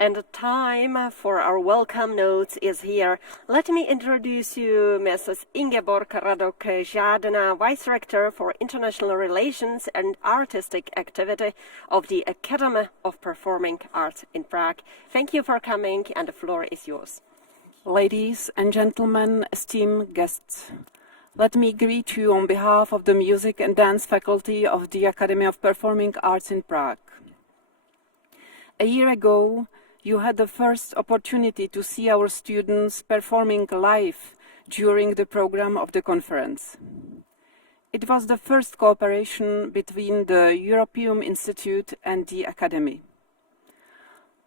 And the time for our welcome notes is here. Let me introduce you Mrs. Ingeborg Radok, ádná Vice-Rector for International Relations and Artistic Activity of the Academy of Performing Arts in Prague. Thank you for coming, and the floor is yours. Ladies and gentlemen, esteemed guests, let me greet you on behalf of the Music and Dance Faculty of the Academy of Performing Arts in Prague. A year ago, you had the first opportunity to see our students performing live during the program of the conference. It was the first cooperation between the European Institute and the Academy.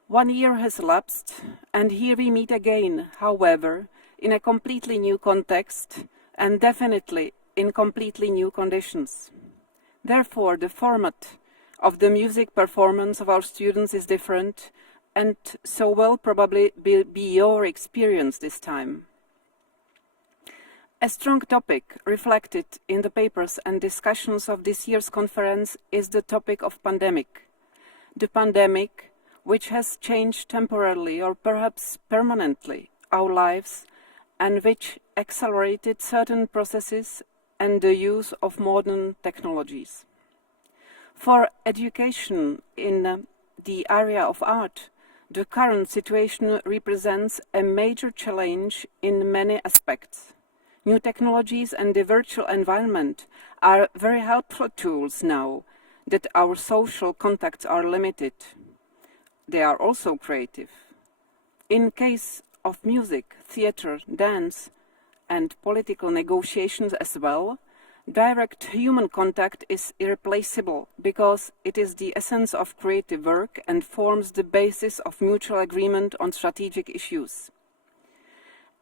1 year has elapsed, and here we meet again, however, in a completely new context and definitely in completely new conditions. Therefore, the format of the music performance of our students is different, and so will probably be your experience this time. A strong topic reflected in the papers and discussions of this year's conference is the topic of pandemic. The pandemic, which has changed temporarily or perhaps permanently our lives, and which accelerated certain processes and the use of modern technologies. For education in the area of art, the current situation represents a major challenge in many aspects. New technologies and the virtual environment are very helpful tools now that our social contacts are limited. They are also creative. In case of music, theater, dance, and political negotiations as well, direct human contact is irreplaceable because it is the essence of creative work and forms the basis of mutual agreement on strategic issues.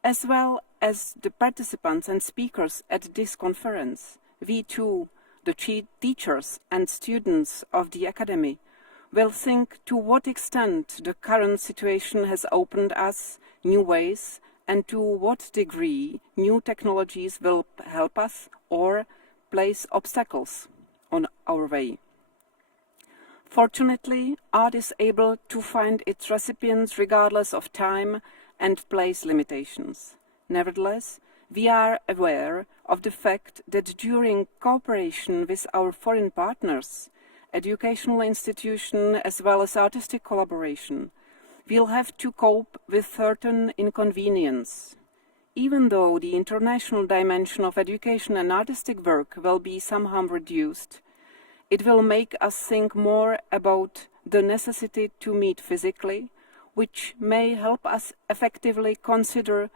As well as the participants and speakers at this conference, we too, the teachers and students of the Academy, will think to what extent the current situation has opened us new ways and to what degree new technologies will help us or place obstacles on our way. Fortunately, art is able to find its recipients regardless of time and place limitations. Nevertheless, we are aware of the fact that during cooperation with our foreign partners, educational institutions as well as artistic collaboration, we'll have to cope with certain inconvenience. Even though the international dimension of education and artistic work will be somehow reduced, it will make us think more about the necessity to meet physically, which may help us effectively consider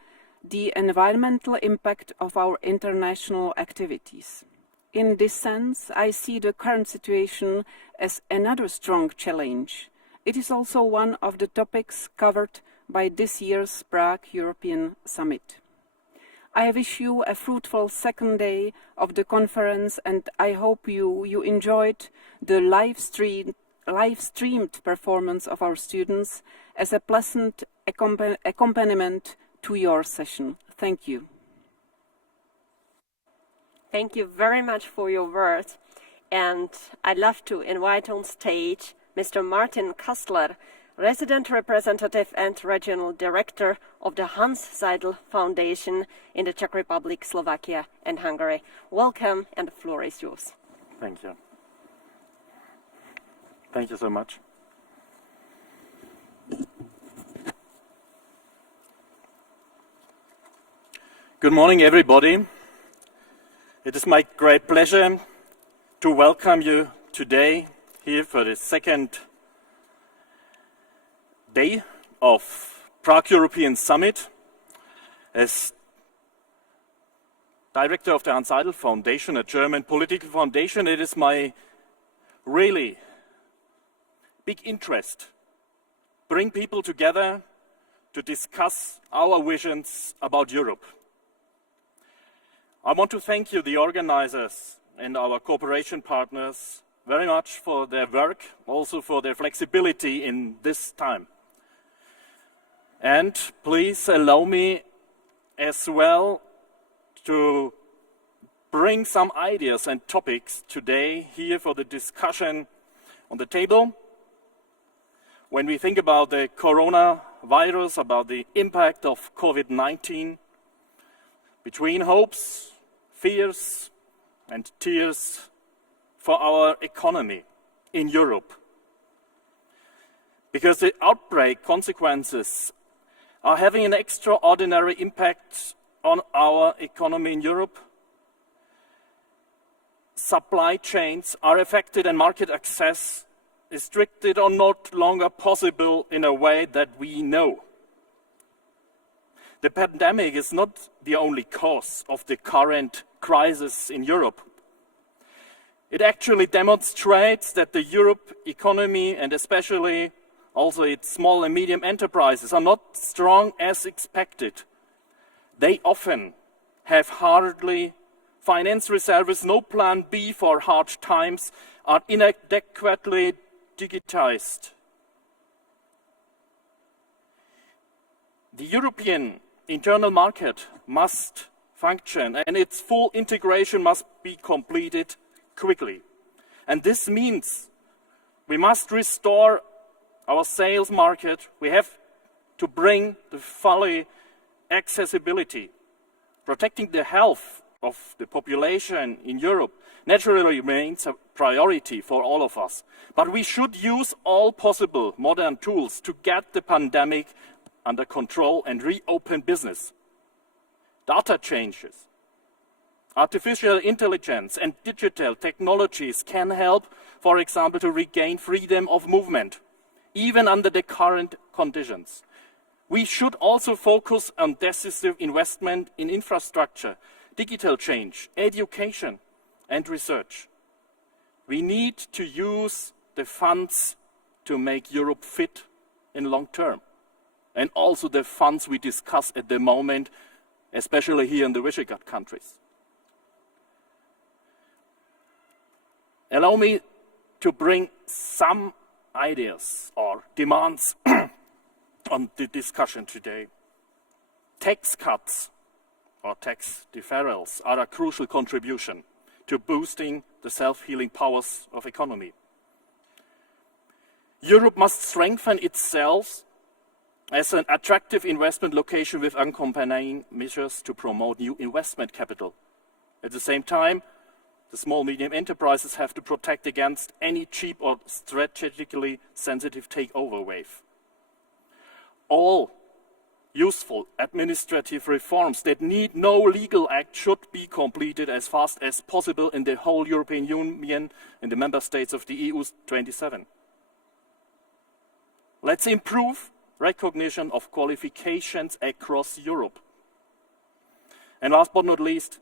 the environmental impact of our international activities. In this sense, I see the current situation as another strong challenge. It is also one of the topics covered by this year's Prague European Summit. I wish you a fruitful second day of the conference, and I hope you enjoyed the live-streamed performance of our students as a pleasant accompaniment to your session. Thank you. Thank you very much for your words, and I'd love to invite on stage Mr. Martin Kastler, Resident Representative and Regional Director of the Seidel Foundation in the Czech Republic, Slovakia and Hungary. Welcome, and the floor is yours. Thank you. Thank you so much. Good morning, everybody. It is my great pleasure to welcome you today here for the second day of Prague European Summit. As director of the Seidel Foundation, a German political foundation, it is my really big interest to bring people together to discuss our visions about Europe. I want to thank you, the organizers and our cooperation partners, very much for their work, also for their flexibility in this time. And please allow me as well to bring some ideas and topics today here for the discussion on the table. when we think about the coronavirus, about the impact of COVID-19, between hopes, fears, and tears for our economy in Europe. Because the outbreak consequences are having an extraordinary impact on our economy in Europe. Supply chains are affected and market access is restricted or not longer possible in a way that we know. The pandemic is not the only cause of the current crisis in Europe. It actually demonstrates that the Europe economy, and especially also its small and medium enterprises, are not strong as expected. They often have hardly finance reserves, no plan B for hard times, are inadequately digitized. The European internal market must function and its full integration must be completed quickly. And this means we must restore our sales market. We have to bring the fully accessibility. Protecting the health of the population in Europe naturally remains a priority for all of us. But we should use all possible modern tools to get the pandemic under control and reopen business. Data changes, artificial intelligence and digital technologies can help, for example, to regain freedom of movement, even under the current conditions. We should also focus on decisive investment in infrastructure, digital change, education and research. We need to use the funds to make Europe fit in long term. And also the funds we discuss at the moment, especially here in the Vice-Rector countries. Allow me to bring some ideas or demands on the discussion today. Tax cuts or tax deferrals are a crucial contribution to boosting the self-healing powers of economy. Europe must strengthen itself as an attractive investment location with accompanying measures to promote new investment capital. At the same time, the small medium enterprises have to protect against any cheap or strategically sensitive takeover wave. All useful administrative reforms that need no legal act should be completed as fast as possible in the whole European Union, in the member states of the EU 27. Let's improve recognition of qualifications across Europe. And last but not least,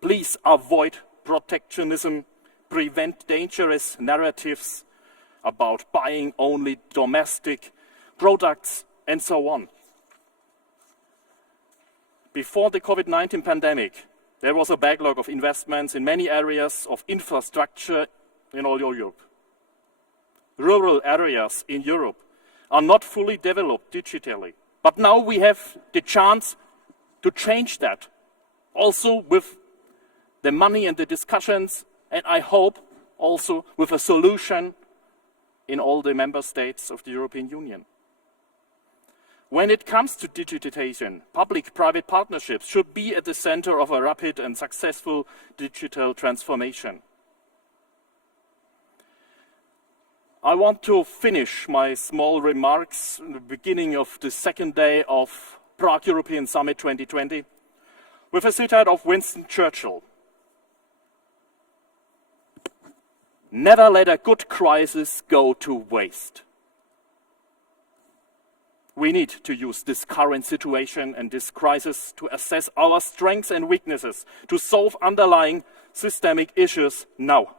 please avoid protectionism, prevent dangerous narratives about buying only domestic products and so on. Before the COVID-19 pandemic, there was a backlog of investments in many areas of infrastructure in all Europe. Rural areas in Europe are not fully developed digitally. But now we have the chance to change that, also with the money and the discussions, and I hope also with a solution in all the member states of the European Union. When it comes to digitization, public-private partnerships should be at the center of a rapid and successful digital transformation. I want to finish my small remarks in the beginning of the second day of Prague European Summit 2020 with a citate of Winston Churchill. Never let a good crisis go to waste. We need to use this current situation and this crisis to assess our strengths and weaknesses, to solve underlying systemic issues now.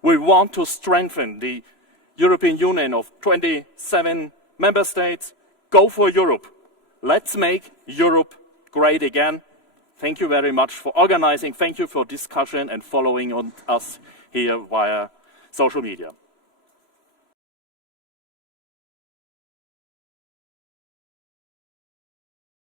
We want to strengthen the European Union of 27 member states. Go for Europe. Let's make Europe great again. Thank you very much for organizing. Thank you for discussion and following on us here via social media.